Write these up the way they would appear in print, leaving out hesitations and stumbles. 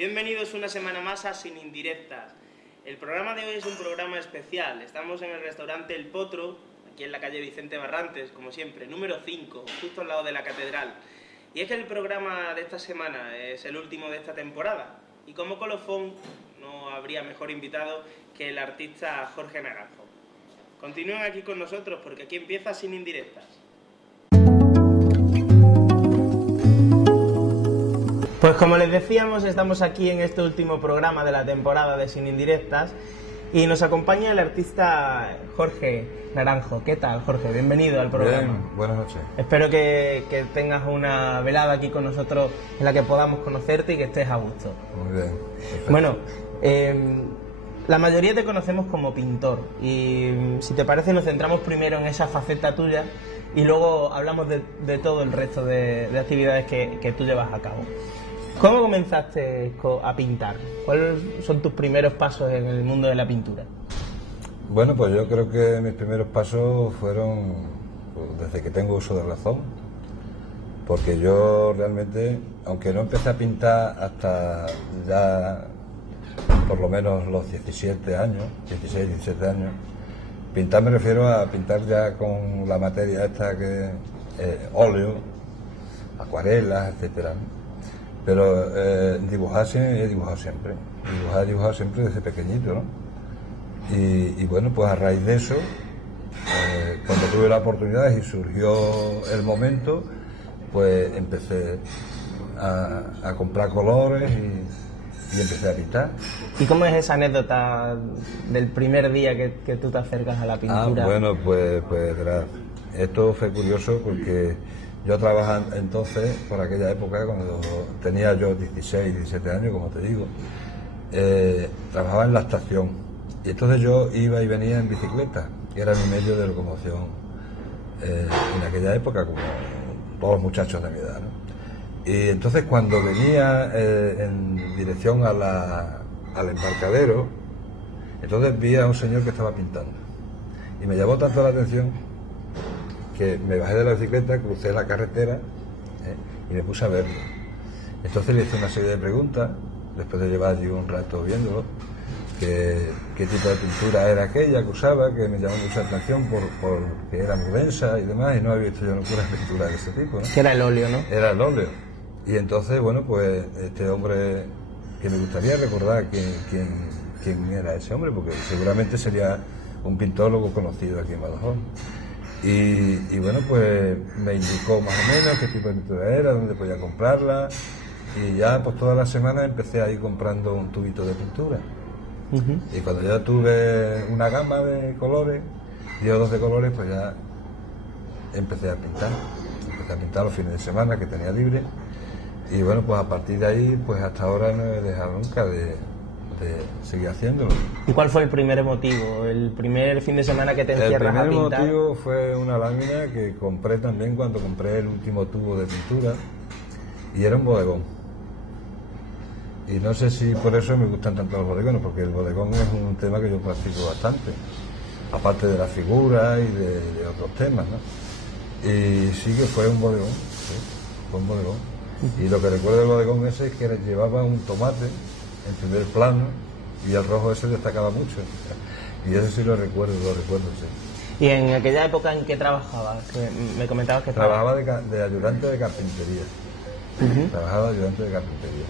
Bienvenidos una semana más a Sin Indirectas. El programa de hoy es un programa especial. Estamos en el restaurante El Potro, aquí en la calle Vicente Barrantes, como siempre, número 5, justo al lado de la catedral. Y es que el programa de esta semana es el último de esta temporada. Y como colofón no habría mejor invitado que el artista Jorge Naranjo. Continúen aquí con nosotros porque aquí empieza Sin Indirectas. Pues como les decíamos, estamos aquí en este último programa de la temporada de Sin Indirectas y nos acompaña el artista Jorge Naranjo. ¿Qué tal, Jorge? Bienvenido al programa. Bien, buenas noches. Espero que tengas una velada aquí con nosotros en la que podamos conocerte y que estés a gusto. Muy bien. Perfecto. Bueno, la mayoría te conocemos como pintor y si te parece nos centramos primero en esa faceta tuya y luego hablamos de todo el resto de actividades que tú llevas a cabo. ¿Cómo comenzaste a pintar? ¿Cuáles son tus primeros pasos en el mundo de la pintura? Bueno, pues yo creo que mis primeros pasos fueron desde que tengo uso de razón, porque yo realmente, aunque no empecé a pintar hasta ya por lo menos los 17 años, 16, 17 años, pintar me refiero a pintar ya con la materia esta que óleo, acuarelas, etcétera. Pero dibujar sí he dibujado siempre, he dibujado siempre desde pequeñito, ¿no? Y bueno, pues a raíz de eso, cuando tuve la oportunidad y surgió el momento, pues empecé a comprar colores y empecé a pintar. ¿Y cómo es esa anécdota del primer día que tú te acercas a la pintura? Bueno, pues verás, esto fue curioso porque yo trabajaba entonces, por aquella época, cuando tenía yo 16, 17 años, como te digo, trabajaba en la estación. Y entonces yo iba y venía en bicicleta, que era mi medio de locomoción en aquella época, como todos los muchachos de mi edad, ¿no? Y entonces cuando venía en dirección al embarcadero, entonces vi a un señor que estaba pintando. Y me llamó tanto la atención que me bajé de la bicicleta, crucé la carretera y me puse a verlo. Entonces le hice una serie de preguntas, después de llevar yo un rato viéndolo, qué tipo de pintura era aquella que usaba, que me llamó mucha atención porque era muy densa y demás, y no había visto yo ninguna pintura de ese tipo, ¿no? Que era el óleo, ¿no? Era el óleo. Y entonces, bueno, pues este hombre, que me gustaría recordar quién era ese hombre, porque seguramente sería un pintólogo conocido aquí en Badajoz. Y bueno, pues me indicó más o menos qué tipo de pintura era, dónde podía comprarla, y ya pues todas las semanas empecé a ir comprando un tubito de pintura. Y cuando ya tuve una gama de colores, 10 o 12 colores, pues ya empecé a pintar los fines de semana que tenía libre, y bueno, pues a partir de ahí, pues hasta ahora no he dejado nunca de seguir haciéndolo. ¿Y cuál fue el primer motivo? ¿El primer fin de semana que te encierras a pintar? El primer motivo fue una lámina que compré también cuando compré el último tubo de pintura, y era un bodegón. Y no sé si por eso me gustan tanto los bodegones, porque el bodegón es un tema que yo practico bastante, aparte de la figura y de otros temas, ¿no? Y sí que fue un bodegón, sí, fue un bodegón. Y lo que recuerdo del bodegón ese es que llevaba un tomate en primer plano y el rojo ese destacaba mucho, y eso sí lo recuerdo, sí. ¿Y en aquella época en qué trabajabas? Que me comentabas que trabajaba de ayudante de carpintería. Trabajaba de ayudante de carpintería.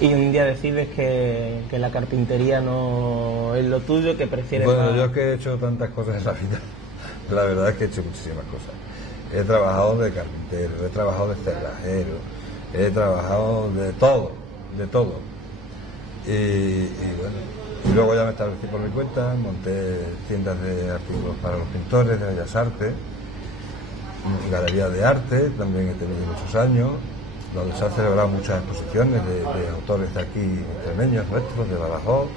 Y un día decides que la carpintería no es lo tuyo, que prefieres Bueno, más... yo es que he hecho tantas cosas en la vida, la verdad es que he hecho muchísimas cosas. He trabajado de carpintero, he trabajado de cerrajero, he trabajado de todo. Y bueno, y luego ya me establecí por mi cuenta, monté tiendas de artículos para los pintores, de bellas artes, galerías de arte, también he tenido muchos años, donde se han celebrado muchas exposiciones de autores de aquí, extremeños nuestros, de Badajoz,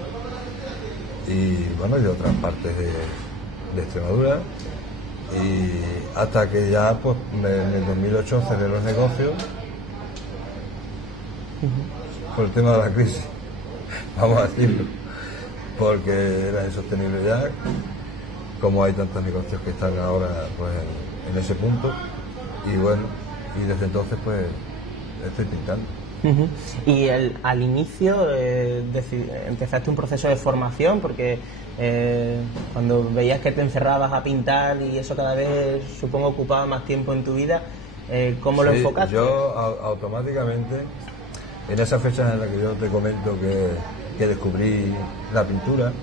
y bueno, y de otras partes de Extremadura, y hasta que ya pues en el 2008 cerré los negocios por el tema de la crisis, vamos a decirlo, porque era insostenible ya, como hay tantos negocios que están ahora pues en ese punto, y bueno, y desde entonces pues estoy pintando. Uh-huh. Y al inicio empezaste un proceso de formación porque cuando veías que te encerrabas a pintar y eso cada vez supongo ocupaba más tiempo en tu vida, ¿cómo lo enfocaste? Yo automáticamente, en esa fecha en la que yo te comento que descubrí la pintura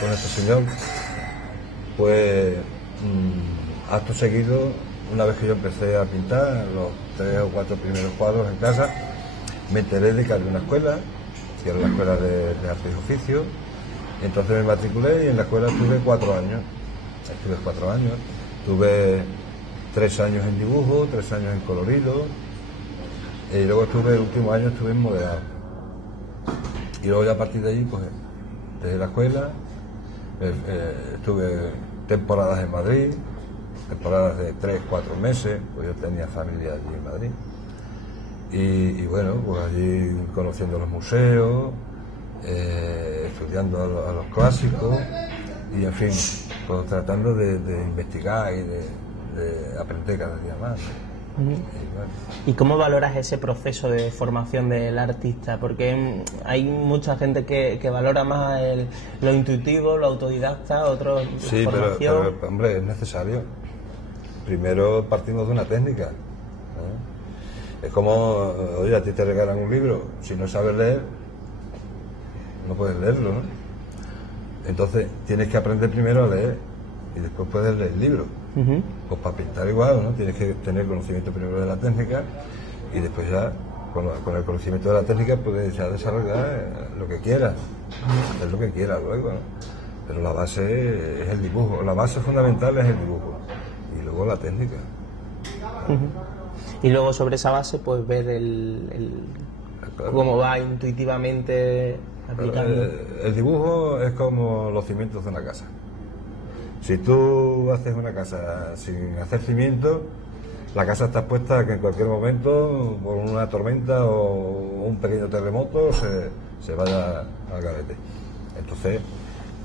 con este señor, pues acto seguido, una vez que yo empecé a pintar los 3 o 4 primeros cuadros en casa, me enteré de que había una escuela, que era la escuela de arte y oficio. Entonces me matriculé y en la escuela estuve 4 años. Tuve 3 años en dibujo, 3 años en colorido, y luego el último año estuve en modelado. Y luego ya a partir de ahí, pues, desde la escuela, estuve temporadas en Madrid, temporadas de 3, 4 meses, pues yo tenía familia allí en Madrid. Y bueno, pues allí conociendo los museos, estudiando a los clásicos y en fin, pues tratando de investigar y de aprender cada día más. ¿Y cómo valoras ese proceso de formación del artista? Porque hay mucha gente que valora más lo intuitivo, lo autodidacta, otros sí, la formación. Pero hombre, es necesario. Primero partimos de una técnica. Es como, oye, a ti te regalan un libro, si no sabes leer, no puedes leerlo, ¿no? Entonces tienes que aprender primero a leer y después puedes leer el libro. Uh-huh. Pues para pintar igual, ¿no? Tienes que tener conocimiento primero de la técnica y después ya, con el conocimiento de la técnica, puedes ya desarrollar lo que quieras, hacer lo que quieras luego, ¿no? Pero la base es el dibujo, la base fundamental es el dibujo y luego la técnica. Uh-huh. Y luego sobre esa base pues ver claro, cómo va intuitivamente aplicando. El dibujo es como los cimientos de una casa. Si tú haces una casa sin hacer cimientos, la casa está expuesta a que en cualquier momento, por una tormenta o un pequeño terremoto, se vaya al garete. Entonces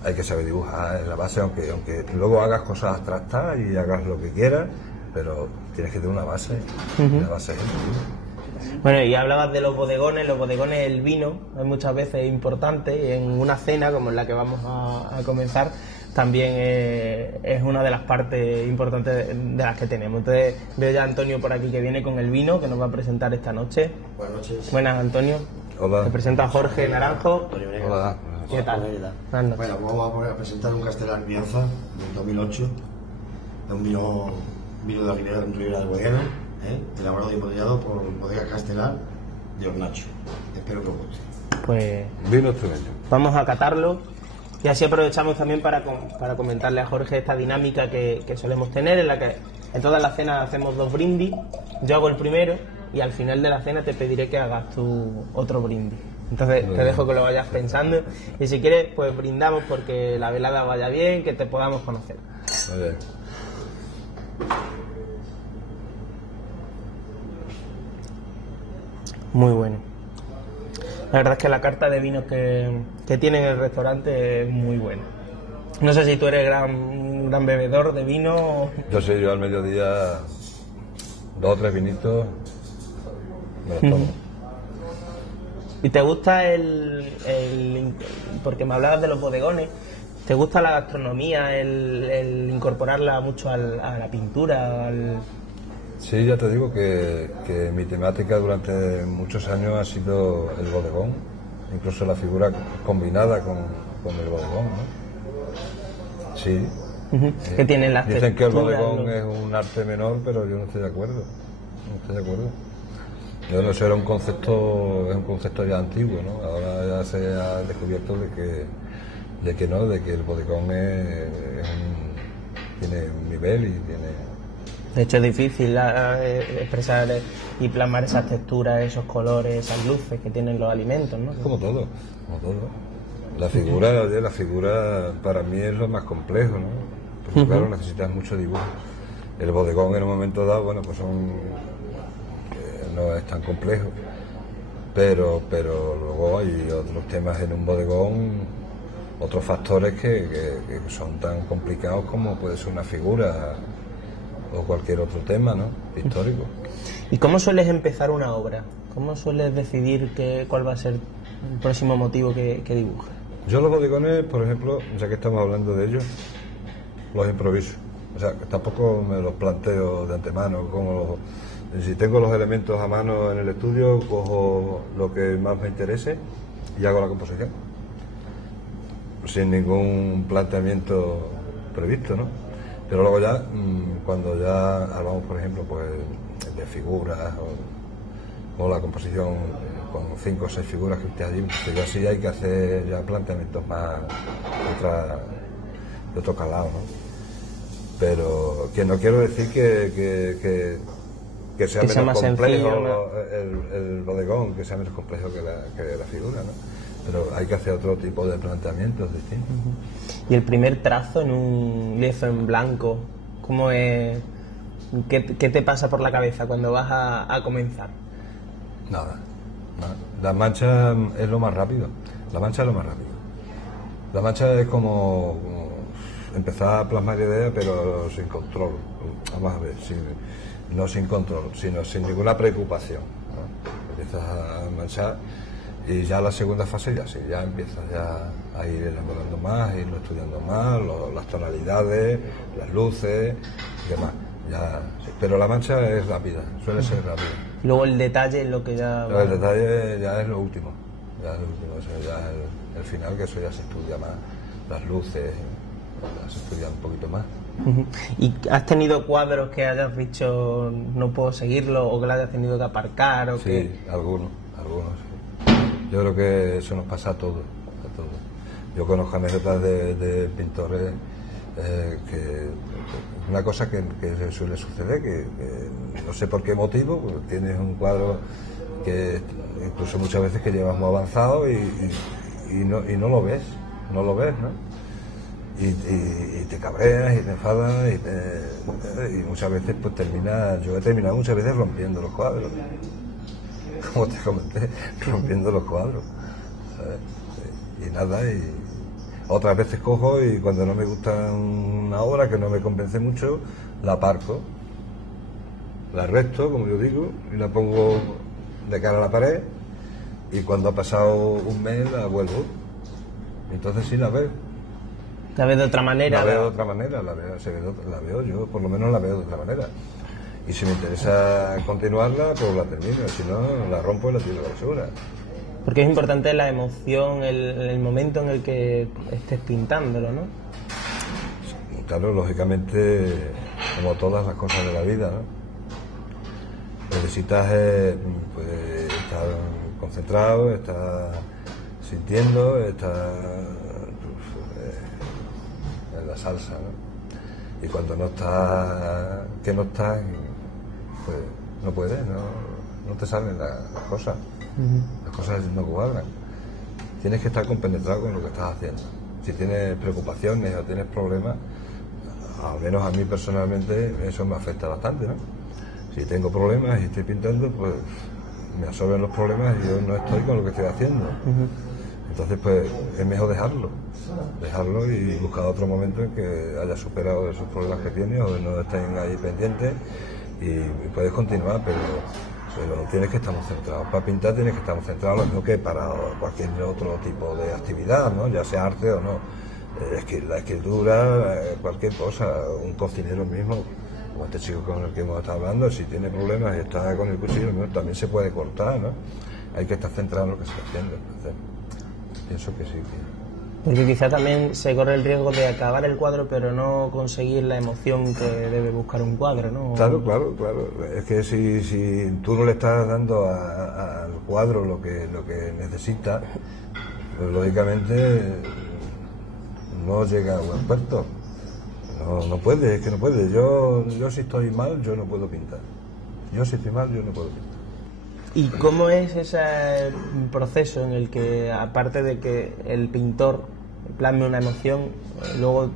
hay que saber dibujar en la base, aunque luego hagas cosas abstractas y hagas lo que quieras, pero tienes que tener una base. Uh-huh. La base es el dibujo. Bueno, y hablabas de los bodegones, el vino es muchas veces importante y en una cena como en la que vamos a comenzar también es una de las partes importantes de las que tenemos. Entonces veo ya a Antonio por aquí que viene con el vino que nos va a presentar esta noche. Buenas noches. Buenas, Antonio. Hola. Te presenta Jorge Naranjo. Hola. ¿Qué tal? Bueno, vamos a presentar un Castellar Crianza del 2008, de un vino de la Ribera del Guadiana, elaborado y embotellado por Bodega Castellar de Hornacho. Espero que os guste. Pues vino extremeño. Vamos a catarlo y así aprovechamos también para comentarle a Jorge esta dinámica que solemos tener, en la que en todas las cenas hacemos 2 brindis. Yo hago el primero y al final de la cena te pediré que hagas tú otro brindis. Entonces te dejo que lo vayas pensando y si quieres pues brindamos porque la velada vaya bien, que te podamos conocer. Muy bien. Muy bueno. La verdad es que la carta de vinos que tiene en el restaurante es muy buena. No sé si tú eres gran bebedor de vino. Yo al mediodía 2 o 3 vinitos me los tomo. ¿Y te gusta porque me hablabas de los bodegones, te gusta la gastronomía, el incorporarla mucho a la pintura? Sí, ya te digo que mi temática durante muchos años ha sido el bodegón, incluso la figura combinada con el bodegón, ¿no? Sí. ¿Qué tienen las dicen que el bodegón ¿no? es un arte menor, pero yo no estoy de acuerdo. Yo no sé, es un concepto ya antiguo, ¿no? Ahora ya se ha descubierto de que el bodegón tiene un nivel y tiene... De hecho es difícil expresar y plasmar esas texturas, esos colores, esas luces que tienen los alimentos, ¿no? Como todo. La figura para mí es lo más complejo, ¿no? Porque claro, necesitas mucho dibujo. El bodegón en un momento dado, bueno, pues no es tan complejo, pero luego hay otros temas en un bodegón, otros factores que son tan complicados como puede ser una figura o cualquier otro tema, ¿no? Histórico. ¿Y cómo sueles empezar una obra? ¿Cómo sueles decidir cuál va a ser el próximo motivo que dibujes? Yo los bodegones, por ejemplo, ya que estamos hablando de ellos, los improviso. O sea, tampoco me los planteo de antemano. Si tengo los elementos a mano en el estudio, cojo lo que más me interese y hago la composición. Sin ningún planteamiento previsto, ¿no? Pero luego ya, cuando ya hablamos, por ejemplo, pues de figuras o la composición con 5 o 6 figuras que usted allí, pues ya sí hay que hacer ya planteamientos más de otro calado, ¿no? Pero que no quiero decir que sea menos más complejo sencillo, ¿no? el bodegón, que sea menos complejo que la figura, ¿no? Pero hay que hacer otro tipo de planteamientos distintos. Y el primer trazo en un lienzo en blanco, ¿cómo es? ¿Qué te pasa por la cabeza cuando vas a comenzar? Nada. La mancha es lo más rápido. La mancha es lo más rápido. La mancha es como empezar a plasmar ideas, pero sin control. Vamos a ver, no sin control, sino sin ninguna preocupación, ¿no? Empiezas a manchar y ya la segunda fase ya empiezas ya a ir elaborando más, irlo estudiando más, las tonalidades, las luces y demás. Sí. Pero la mancha es rápida, suele ser rápida. Luego el detalle es lo que ya... El detalle ya es lo último, o sea, ya el final, que eso ya se estudia más, las luces, ya se estudia un poquito más. ¿Y has tenido cuadros que hayas dicho no puedo seguirlo, o que lo hayas tenido que aparcar? O sí, algunos sí. Yo creo que eso nos pasa a todos. Yo conozco anécdotas de pintores que una cosa que suele suceder, que no sé por qué motivo, pues tienes un cuadro que incluso muchas veces que llevas muy avanzado y no lo ves, ¿no? Y te cabreas y te enfadas y muchas veces pues yo he terminado muchas veces rompiendo los cuadros, como te comenté, rompiendo los cuadros, ¿sabes? Y nada, y otras veces cojo y cuando no me gusta una obra que no me convence mucho, la aparco, la resto, como yo digo, y la pongo de cara a la pared, y cuando ha pasado un mes la vuelvo, entonces sí la veo. ¿La ves de otra manera? La veo de otra manera, la veo yo, por lo menos la veo de otra manera. Y si me interesa continuarla, pues la termino, si no, la rompo y la tiro a la basura. Porque es importante la emoción, el momento en el que estés pintándolo, ¿no? Claro, lógicamente, como todas las cosas de la vida, ¿no? Necesitas pues, estar concentrado, estar sintiendo, estar en la salsa, ¿no? Y cuando no estás, pues no puedes, no te salen las cosas. Las cosas no cuadran. Tienes que estar compenetrado con lo que estás haciendo. Si tienes preocupaciones o tienes problemas, al menos a mí personalmente eso me afecta bastante, ¿no? Si tengo problemas y estoy pintando, pues me absorben los problemas y yo no estoy con lo que estoy haciendo. Entonces pues es mejor dejarlo y buscar otro momento en que hayas superado esos problemas que tienes o no estén ahí pendientes y puedes continuar, pero tienes que estar concentrado. Para pintar tienes que estar concentrado, lo mismo que para cualquier otro tipo de actividad, ¿no? Ya sea arte o no. La escritura, cualquier cosa, un cocinero mismo, como este chico con el que hemos estado hablando, si tiene problemas y está con el cuchillo, también se puede cortar, ¿no? Hay que estar centrado en lo que se está haciendo. Entonces, pienso que sí. Porque quizá también se corre el riesgo de acabar el cuadro pero no conseguir la emoción que debe buscar un cuadro, ¿no? Claro. Es que si tú no le estás dando al cuadro lo que necesita, pues lógicamente no llega a buen puerto. No puede, es que no puede. Yo si estoy mal, yo no puedo pintar. Yo si estoy mal, yo no puedo pintar. ¿Y cómo es ese proceso en el que, aparte de que el pintor plasme una emoción, luego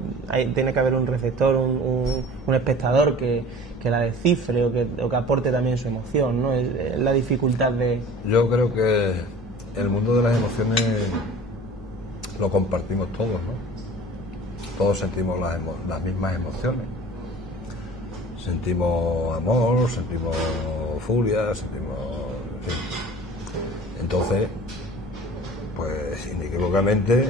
tiene que haber un receptor, un espectador que la descifre o que aporte también su emoción, ¿no? Es la dificultad de... Yo creo que el mundo de las emociones lo compartimos todos, ¿no? Todos sentimos las mismas emociones. Sentimos amor, sentimos furia, sentimos... En fin, Entonces, pues inequívocamente,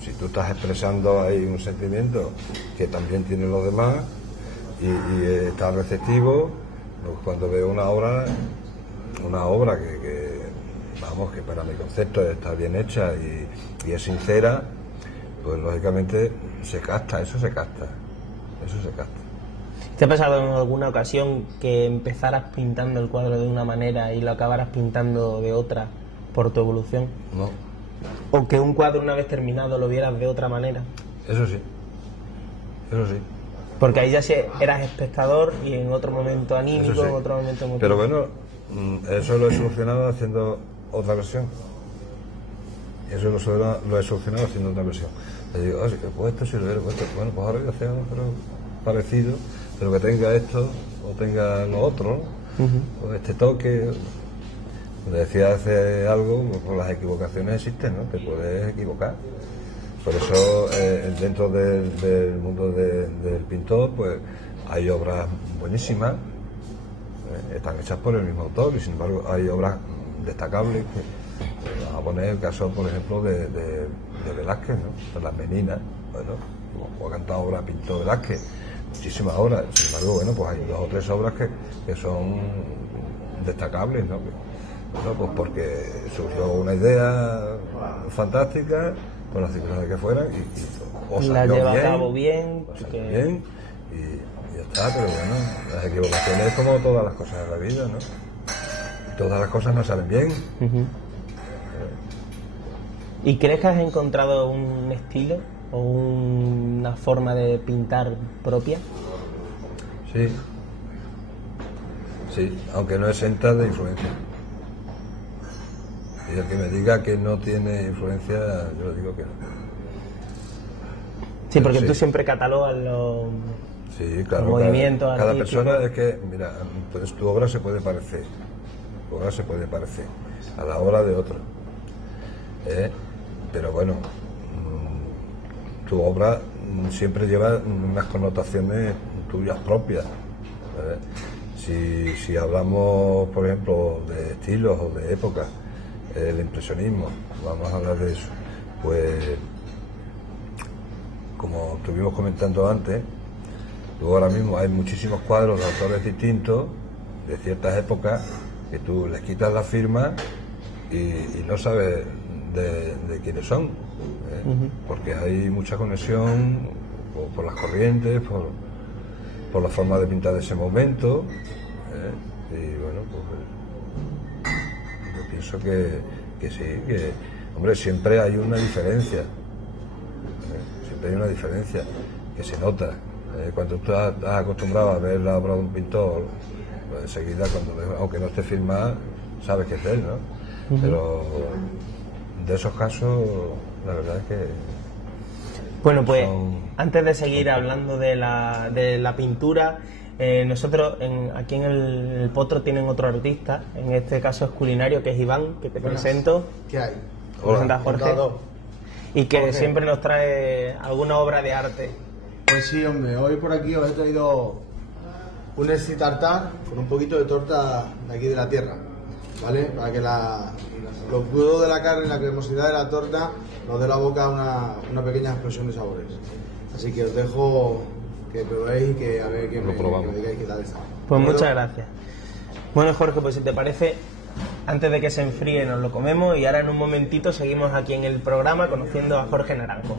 si tú estás expresando ahí un sentimiento que también tienen los demás y estás receptivo, pues cuando veo una obra que vamos, que para mi concepto está bien hecha y es sincera, pues lógicamente se capta. ¿Te ha pasado en alguna ocasión que empezaras pintando el cuadro de una manera y lo acabaras pintando de otra por tu evolución? No. ¿O que un cuadro una vez terminado lo vieras de otra manera? Eso sí. Porque ahí ya eras espectador y en otro momento anímico, Eso sí. en otro momento emotivo. Pero bueno, eso lo he solucionado haciendo otra versión. Eso lo he solucionado haciendo otra versión. Le digo, pues esto sí lo he puesto. Bueno, pues ahora voy a hacer otro parecido, pero que tenga esto o tenga lo otro, ¿no? O este toque. Como decía hace algo, pues las equivocaciones existen, ¿no? Te puedes equivocar. Por eso dentro del mundo del pintor, pues hay obras buenísimas, están hechas por el mismo autor, y sin embargo hay obras destacables vamos a poner el caso, por ejemplo, de Velázquez, ¿no? De las Meninas, bueno, como ha cantado obras pintó Velázquez, muchísimas obras, sin embargo, bueno, pues hay 2 o 3 obras que son destacables, ¿no? Bueno, pues porque surgió una idea fantástica, con las circunstancias que fueran, y la lleva a cabo bien, bien, y ya está. Pero bueno, las equivocaciones es como todas las cosas de la vida, ¿no? Todas las cosas no salen bien. ¿Y crees que has encontrado un estilo o una forma de pintar propia? Sí, aunque no exenta de influencia. Y el que me diga que no tiene influencia, yo le digo que no. Sí, porque tú siempre catalogas los movimientos. Cada persona es que, mira, pues tu obra se puede parecer. A la obra de otro. Pero bueno, tu obra siempre lleva unas connotaciones tuyas propias. Si hablamos, por ejemplo, de estilos o de épocas, el impresionismo, vamos a hablar de eso, pues como estuvimos comentando antes, luego ahora mismo hay muchísimos cuadros de autores distintos de ciertas épocas que tú les quitas la firma y no sabes de quiénes son, porque hay mucha conexión por las corrientes, por la forma de pintar de ese momento, y bueno, pues yo pienso que sí, que hombre, siempre hay una diferencia, que se nota. Cuando tú estás acostumbrado a ver la obra de un pintor, pues enseguida, aunque no esté filmada, sabes que es él, ¿no? Pero de esos casos, la verdad es que... Bueno, pues antes de seguir hablando de la pintura, nosotros aquí en el Potro tienen otro artista, en este caso es culinario, que es Iván, que te presento. ¿Qué hay? Presenta a Jorge. Y que Jorge siempre nos trae alguna obra de arte. Pues sí, hombre, hoy por aquí os he traído un esti tartar con un poquito de torta de aquí de la tierra, ¿vale? Para que lo crudo de la carne y la cremosidad de la torta nos dé la boca una pequeña explosión de sabores. Así que os dejo que probéis y que a ver que me digáis qué tal está. Pues muchas gracias. Bueno, Jorge, pues si te parece, antes de que se enfríe nos lo comemos y ahora en un momentito seguimos aquí en el programa conociendo a Jorge Naranjo.